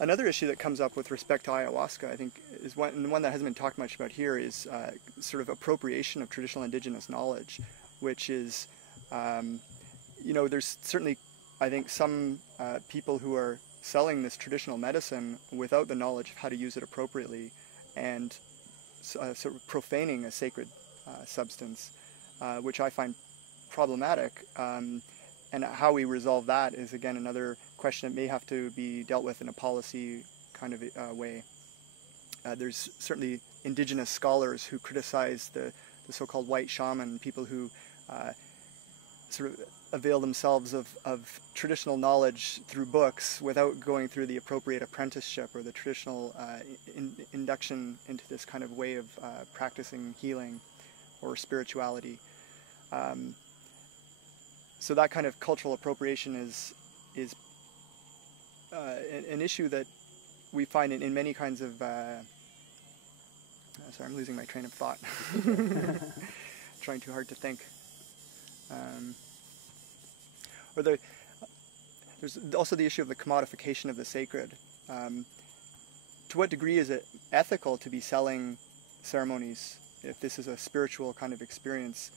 Another issue that comes up with respect to ayahuasca, I think, is one that hasn't been talked much about here, is sort of appropriation of traditional indigenous knowledge, which is, there's certainly, I think, some people who are selling this traditional medicine without the knowledge of how to use it appropriately, and sort of profaning a sacred substance, which I find problematic. And how we resolve that is, again, another question that may have to be dealt with in a policy kind of way. There's certainly indigenous scholars who criticize the so-called white shaman, people who sort of avail themselves of traditional knowledge through books without going through the appropriate apprenticeship or the traditional induction into this kind of way of practicing healing or spirituality. So that kind of cultural appropriation is an issue that we find in many kinds of... sorry, I'm losing my train of thought. Trying too hard to think. There's also the issue of the commodification of the sacred. To what degree is it ethical to be selling ceremonies if this is a spiritual kind of experience?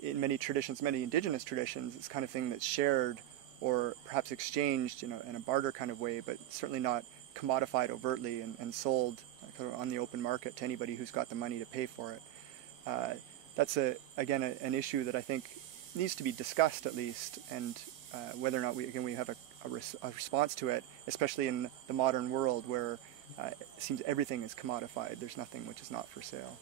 In many traditions, many indigenous traditions, it's kind of thing that's shared or perhaps exchanged in a barter kind of way, but certainly not commodified overtly and sold on the open market to anybody who's got the money to pay for it. That's again an issue that I think needs to be discussed at least, and whether or not we have a response to it, especially in the modern world where it seems everything is commodified. There's nothing which is not for sale.